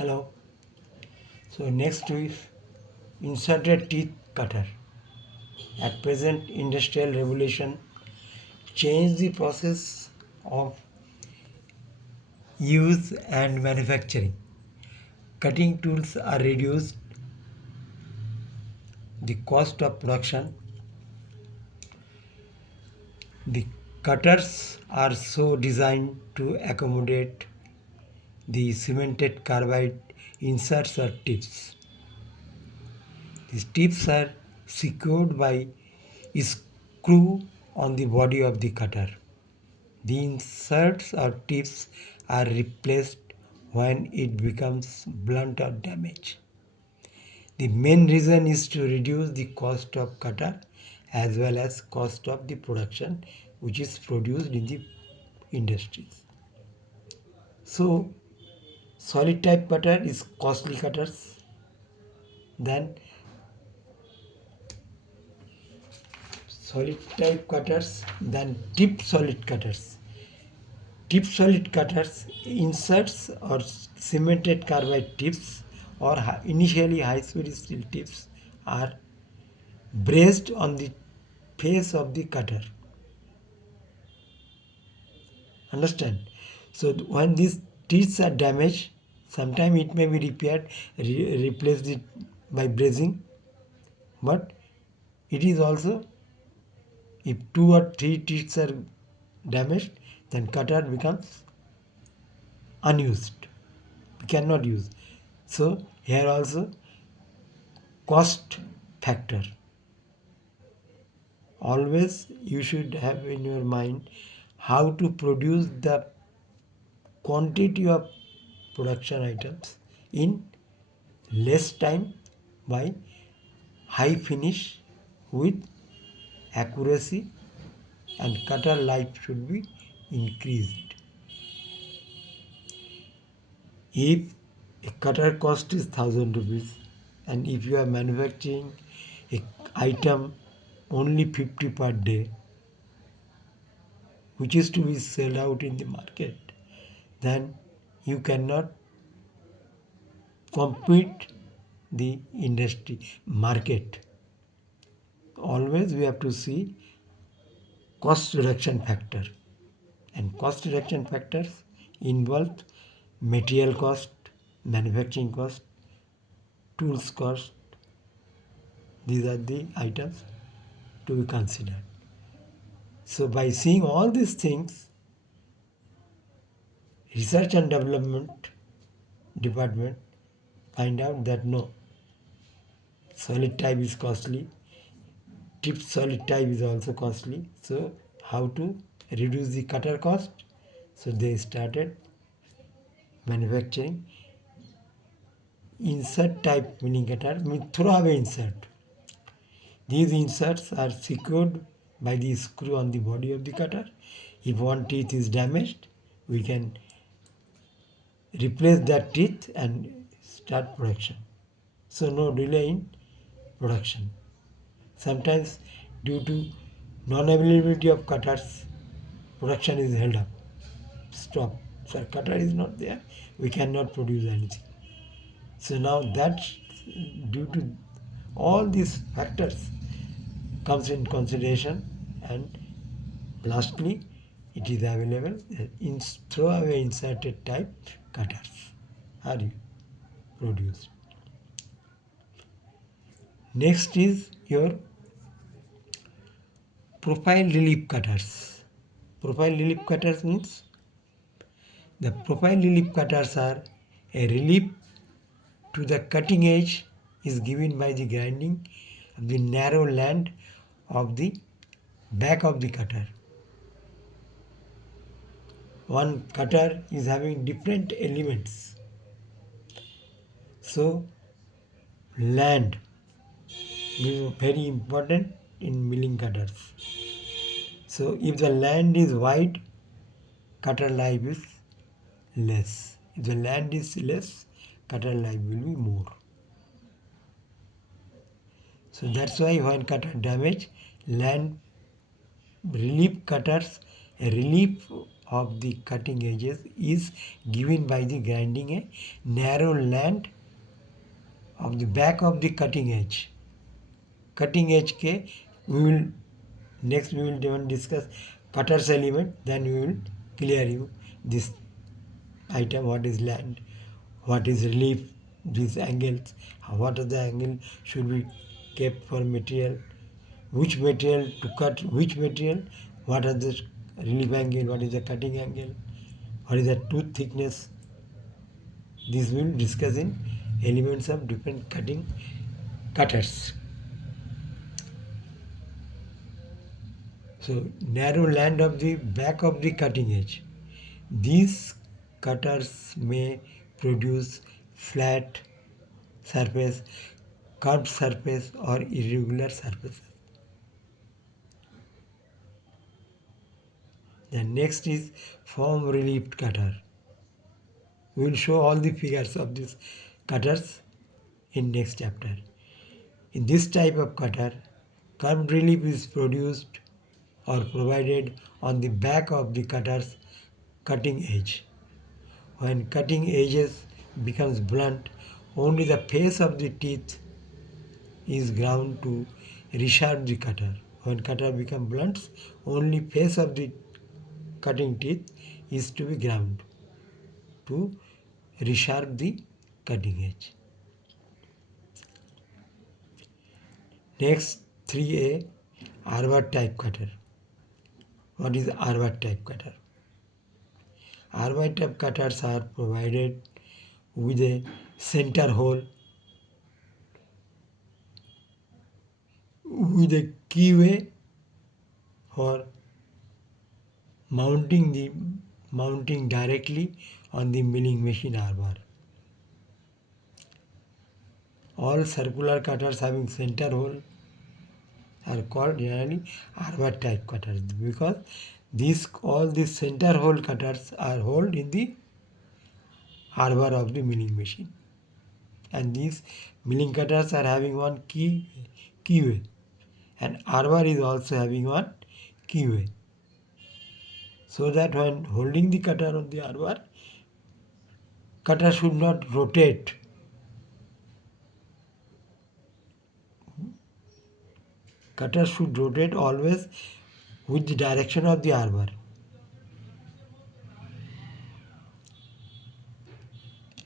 Hello. So next is inserted teeth cutter. At present, industrial revolution changed the process of use and manufacturing. Cutting tools are reduced, the cost of production. The cutters are so designed to accommodate the cemented carbide inserts or tips. These tips are secured by a screw on the body of the cutter. The inserts or tips are replaced when it becomes blunt or damaged. The main reason is to reduce the cost of cutter as well as cost of the production which is produced in the industries. So solid type cutter is costly cutters. Then solid type cutters, then tip solid cutters. Tip solid cutters inserts or cemented carbide tips or initially high speed steel tips are braced on the face of the cutter. Understand? So when these teeth are damaged, sometime it may be repaired, replaced it by bracing, but it is also if two or three teeth are damaged, then cutter becomes unused. We cannot use. So here also cost factor. Always you should have in your mind how to produce the quantity of production items in less time by high finish with accuracy, and cutter life should be increased. If a cutter cost is 1000 rupees and if you are manufacturing a item only 50 per day which is to be sold out in the market, then you cannot compete the industry market. Always we have to see cost reduction factor, and cost reduction factors involve material cost, manufacturing cost, tools cost. These are the items to be considered. So by seeing all these things, research and development department find out that no, solid type is costly, tip solid type is also costly. So how to reduce the cutter cost? So they started manufacturing insert type milling cutter, means throwaway insert. These inserts are secured by the screw on the body of the cutter. If one teeth is damaged, we can replace that teeth and start production. So no delay in production. Sometimes due to non-availability of cutters, production is held up. Stop. Sir, cutter is not there. We cannot produce anything. So now that due to all these factors comes in consideration, and lastly it is available in throwaway inserted type cutters are produced. Next is your profile relief cutters. Profile relief cutters means the profile relief cutters are a relief to the cutting edge is given by the grinding of the narrow land of the back of the cutter. One cutter is having different elements. So land is very important in milling cutters. So if the land is wide, cutter life is less. If the land is less, cutter life will be more. So that's why when cutter damage, land relief cutters, a relief of the cutting edges is given by the grinding a narrow land of the back of the cutting edge. Cutting edge के we will next we will discuss cutters element, then we will clear you this item, what is land, what is relief, these angles, what are the angle should be kept for material, which material to cut which material, what are the relief angle, what is the cutting angle, what is the tooth thickness. This we will discuss in elements of different cutting cutters. So narrow land of the back of the cutting edge. These cutters may produce flat surface, curved surface or irregular surfaces. Then next is form relief cutter. We will show all the figures of these cutters in next chapter. In this type of cutter, curved relief is produced or provided on the back of the cutter's cutting edge. When cutting edges becomes blunt, only the face of the teeth is ground to resharp the cutter. When cutter become blunt, only face of the cutting teeth is to be ground to resharp the cutting edge. Next 3A, Harvard type cutter. What is Harvard type cutter? Harvard type cutters are provided with a center hole with a keyway for mounting directly on the milling machine arbor. All circular cutters having center hole are called generally arbor type cutters because all these center hole cutters are held in the arbor of the milling machine, and these milling cutters are having one keyway, and arbor is also having one keyway, so that when holding the cutter on the arbor, cutter should not rotate. Cutter should rotate always with the direction of the arbor.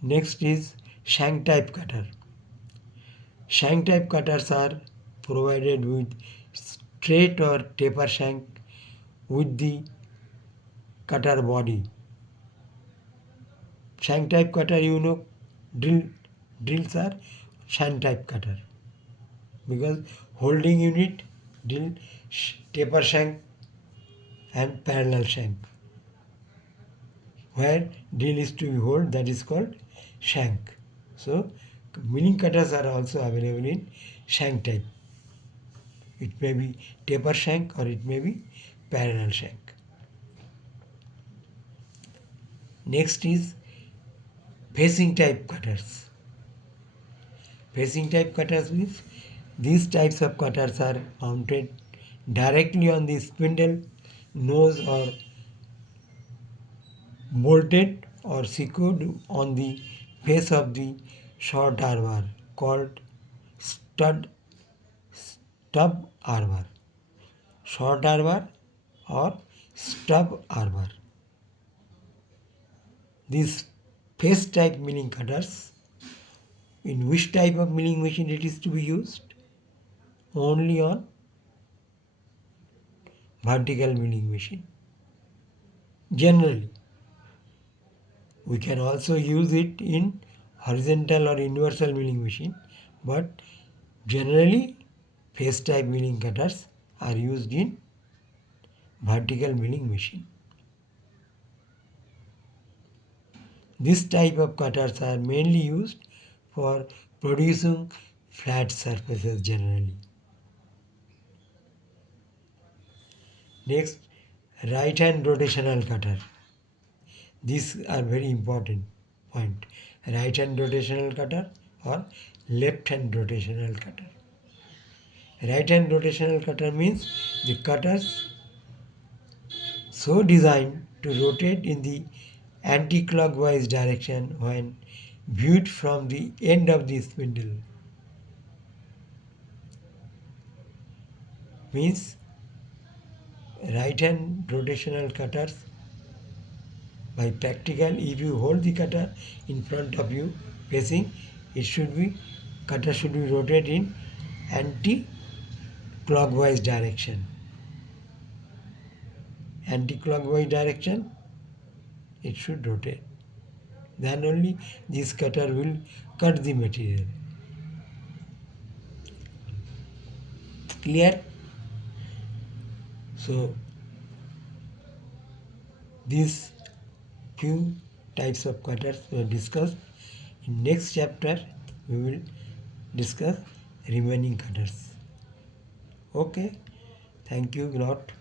Next is shank type cutter. Shank type cutters are provided with straight or taper shank with the cutter body. Shank type cutter, drills are shank type cutter because holding unit, drill, taper shank and parallel shank. Where drill is to be hold, that is called shank. So milling cutters are also available in shank type. It may be taper shank or it may be parallel shank. Next is facing type cutters. Facing type cutters means these types of cutters are mounted directly on the spindle nose or bolted or secured on the face of the short arbor called stub arbor, short arbor or stub arbor. These face type milling cutters, in which type of milling machine it is to be used? Only on vertical milling machine. Generally, we can also use it in horizontal or universal milling machine, but generally face type milling cutters are used in vertical milling machine. This type of cutters are mainly used for producing flat surfaces generally. Next, right hand rotational cutter. These are very important point. Right hand rotational cutter or left hand rotational cutter. Right hand rotational cutter means the cutters so designed to rotate in the anti-clockwise direction when viewed from the end of the spindle. Means right hand rotational cutters, by practical, if you hold the cutter in front of you facing, it should be, cutter should be rotated in anti-clockwise direction. Anti-clockwise direction, it should rotate. Then only this cutter will cut the material. Clear? So these few types of cutters were discussed. In next chapter we will discuss remaining cutters. Okay, thank you a lot.